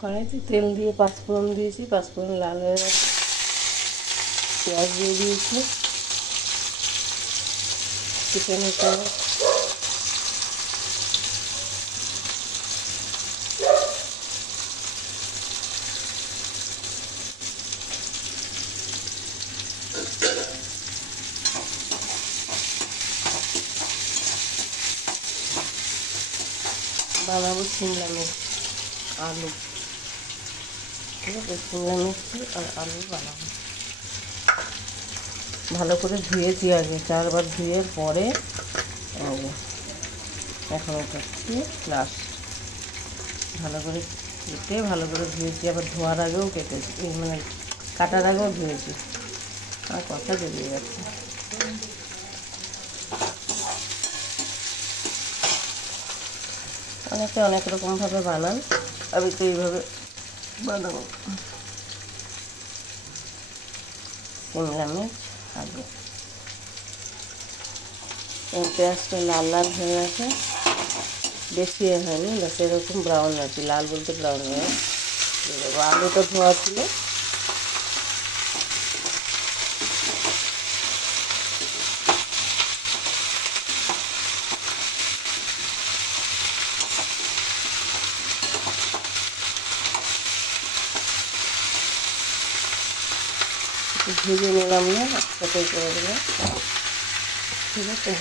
কড়াইতে তেল দিয়ে পাঁচফোড়ন দিয়েছি, পাঁচফোড়ন লাল হয়ে গেছে, পেঁয়াজ দিয়ে দিয়েছি, চিকেনটা বানাবো শিমলা মির্চ আলু, ঠিক আছে? শিমলা মির্চ আর আলু বানাবো। ভালো করে ধুয়েছি, আগে 4 বার ধুয়ে পরে এখন হচ্ছে লাস্ট ভালো করে কেটে ভালো করে ধুয়েছি, আবার ধোয়ার আগেও কেটেছি, মানে কাটার আগেও ধুয়েছি। আর কথা বেরিয়ে যাচ্ছে। অনেকে অনেক রকমভাবে বানান, আমি তো এইভাবে বানাবো। শিমলা মির্চ আলু, পেঁয়াজটা লাল লাল হয়ে গেছে, বেশি হয়নি, বাস এরকম ব্রাউন আছে, লাল বলতে ব্রাউন হয়ে দেবো। আলুটা ধোয়া ছিল, ভেজে নিলাম না, একসাথে করে দিলাম, ঠিক আছে?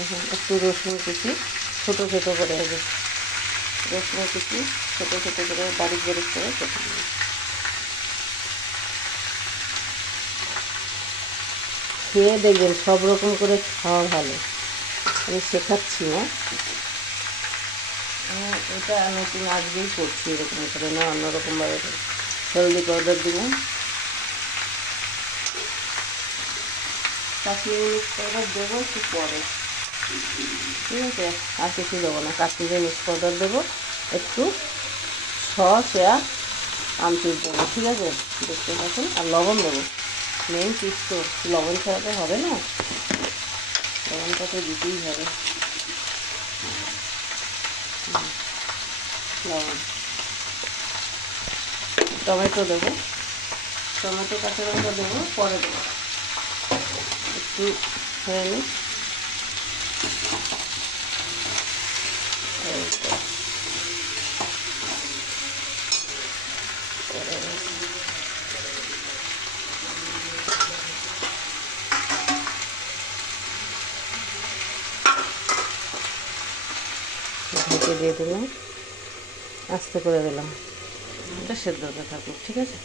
এখন একটু রসুন কুচি ছোটো ছোটো করে দেবো, রসুন কুচি ছোটো ছোটো করে বারিক বারিক করে কেটে দেবো। খেয়ে দেখবেন, সব রকম করে খাওয়া ভালো, আমি শেখাচ্ছি না, এটা নতুন আজকেই করছি, এরকম করে না, অন্যরকমভাবে করে। হলদি পাউডার দিলাম, কাশ্মীরি মির্চ পাউডার দেবো একটু পরে, ঠিক আছে? আর কিছু দেবো না, কাশ্মীরি মির্চ পাউডার দেবো, একটু সস আর আমচুর দেবো, ঠিক আছে? দেখতে পাচ্ছেন, আর লবণ দেবো, মেন চিজ তো, লবণ ছাড়া তো হবে না, লবণটা তো দিতেই হবে। লবণ, টমেটো দেবো, টমেটো কাঁচা লঙ্কা দেবো, পরে দেবো, একটু হয়ে নিই। ঢেকে দিয়ে দিলাম, আস্তে করে দিলাম, এটা সেদ্ধ হতে থাকুক, ঠিক আছে?